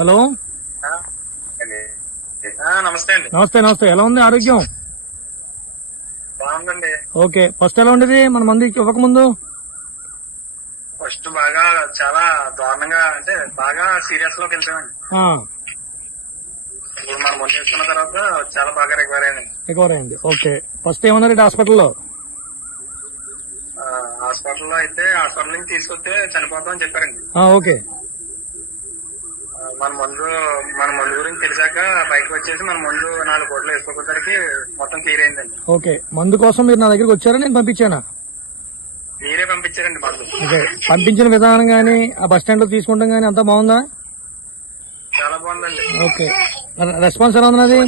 Hello, నమస్తే అండి. నమస్తే నమస్తే. ఎలా ఉంది ఆరోగ్యం? బాగుందండి. ఓకే, ఫస్ట్ ఎలా ఉండేది మన మందు ఇవ్వకముందు? ఫస్ట్ బాగా చాలా దారుణంగా, అంటే బాగా సీరియస్ లోకి వెళ్తామండి. ఆ, ఇప్పుడు మనం ముందు చేసుకున్న తర్వాత చాలా బాగా రికవర్ అయింది. ఓకే, ఫస్ట్ ఏమన్నారు హాస్పిటల్లో? హాస్పిటల్లో అయితే హాస్పిటల్ నుంచి తీసుకొస్తే చనిపోతామని చెప్పారండి. ఓకే, మన మందు గురించి తెలిసాక బయటకు వచ్చేసి మన మందు 4 కోట్లు వేసుకోవడానికి మొత్తం క్లియర్ అయిందండి. ఓకే, మందు కోసం మీరు నా దగ్గరికి వచ్చారా, నేను పంపించానా? మీరే పంపించారండి మందు. ఓకే, పంపించిన విధానం గానీ ఆ బస్ స్టాండ్ లో తీసుకుంటాం గానీ అంతా బాగుందా? చాలా బాగుందండి. ఓకే, రెస్పాన్స్ ఎలా ఉన్నది?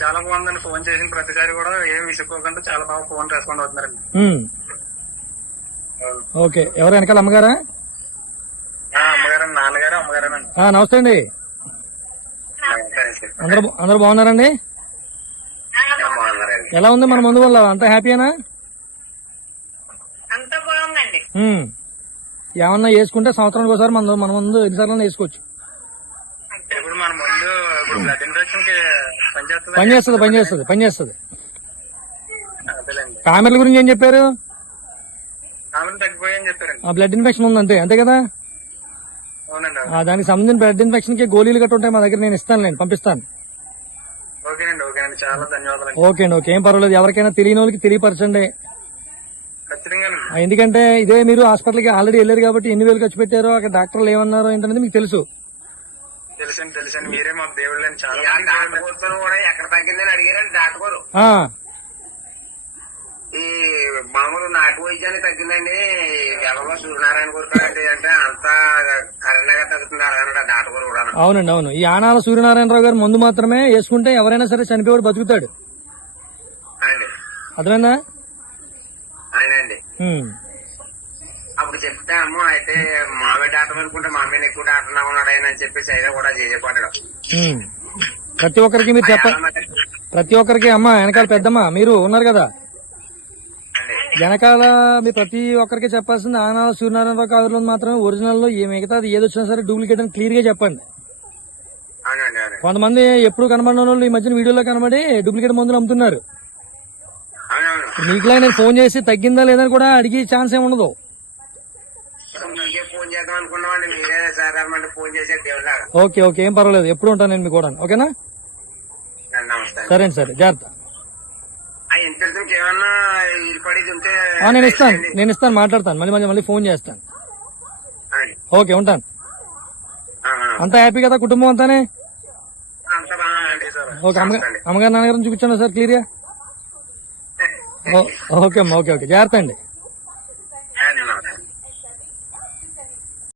చాలా బాగుందండి. ఫోన్ చేసిన ప్రతిసారి కూడా ఏం విసుక్కోకుండా చాలా బాగా ఫోన్ రెస్పాండ్ అవుతున్నారండి. ఓకే, ఎవరు వెనకాల అమ్మగారా? అమ్మగారు, నాన్నగారు, అమ్మగారేనండి. నమస్తే అండి. అందరూ బాగున్నారండి? బాగున్నారండి. ఎలా ఉంది మన మందు వల్ల? అంతా హ్యాపీనా? అంతా బాగుందండి. ఏమన్నా వేసుకుంటే సంవత్సరానికి ఒకసారి మన ముందు ఎన్నిసార్లు వేసుకోవచ్చు. ఇప్పుడు మన ముందు బ్లడ్ ఇన్ఫెక్షన్ కి పనిచేస్తుంది. అదేలేండి. కామెర్ల గురించి ఏం చెప్పారు? ఆమెను తగ్గిపోయాయని చెప్పారండి. బ్లడ్ ఇన్ఫెక్షన్ ఉంది అంతే కదా? అవునండి. దానికి సంబంధించిన బ్లడ్ ఇన్ఫెక్షన్ కి గోళీలు గట్టు ఉంటాయి మా దగ్గర, నేను ఇస్తాను, పంపిస్తాను. ఓకేనండి. చాలా ధన్యవాదాలు. ఓకే అండి, ఓకే, ఏం పర్వాలేదు. ఎవరికైనా తెలియని వాళ్ళకి తెలియపరచండి. ఖచ్చితంగా. ఎందుకంటే ఇదే మీరు హాస్పిటల్కి ఆల్రెడీ వెళ్ళారు కాబట్టి ఎన్ని వేలు ఖర్చు పెట్టారో, అక్కడ డాక్టర్లు ఏమన్నారో ఏంటనేది మీకు తెలుసు. తెలుసండి. మీరే మాకు దేవుళ్ళు అని చాలా కూడా ఎక్కడ తగ్గిందని అడిగారండి డాక్టర్ గారు. ఈ మామూలు నాటు వైద్యాన్ని తగ్గిందండి, ఎవరో సూర్యనారాయణ గారు అంటే అంతా కరెంట్గా తగ్గుతుంది అన్నాడు డాక్టర్ గారు కూడా. అవునండి, అవును. ఈ ఆనాల సూర్యనారాయణరావు గారు మందు మాత్రమే వేసుకుంటే ఎవరైనా సరే చనిపోయాడు బతుకుతాడు. అర్థమైందా? ఆయనండి. అప్పుడు చెప్తే అమ్మో అయితే మామే డాక్టర్ అనుకుంటే మామేని ఎక్కువ డాక్టర్ ఉన్నాడు ఆయన అని చెప్పేసి అయినా కూడా చేసేపడ్డాడు. ప్రతి ఒక్కరికి మీరు ప్రతి ఒక్కరికి అమ్మ వెనకాల పెద్దమ్మ మీరు ఉన్నారు కదా, వెనకాల మీరు ప్రతి ఒక్కరికి చెప్పాల్సింది ఆనాల సూర్యనారాయణరావు కాదులో మాత్రమే ఒరిజినల్ లో మిగతాది ఏది వచ్చినా సరే డూప్లికేట్ అని క్లియర్ గా చెప్పండి. కొంతమంది ఎప్పుడు కనబడిన వాళ్ళు ఈ మధ్యన వీడియోలో కనబడి డూప్లికేట్ మందులు అమ్ముతున్నారు. మీకులా నేను ఫోన్ చేసి తగ్గిందా లేదని కూడా అడిగే ఛాన్స్ ఏమి ఉండదు. ఫోన్ చేద్దాం అనుకున్నామండి, మీరే సార్ ఫోన్ చేసే దేవుళ్ళ. ఓకే, ఏం పర్వాలేదు, ఎప్పుడు ఉంటాను నేను మీకు కూడా. ఓకేనా? సరే అండి, సరే, జాగ్రత్త. ఏమన్నా ఉంటే నేను ఇస్తాను, మాట్లాడతాను, మళ్ళీ ఫోన్ చేస్తాను. ఓకే, ఉంటాను. అంతా హ్యాపీ కదా కుటుంబం అంతానే? ఓకే, అమ్మగారు నాన్నగారిని చూపించండి సార్ క్లియర్ గా. ఓకే అమ్మా, ఓకే, జాగ్రత్త అండి.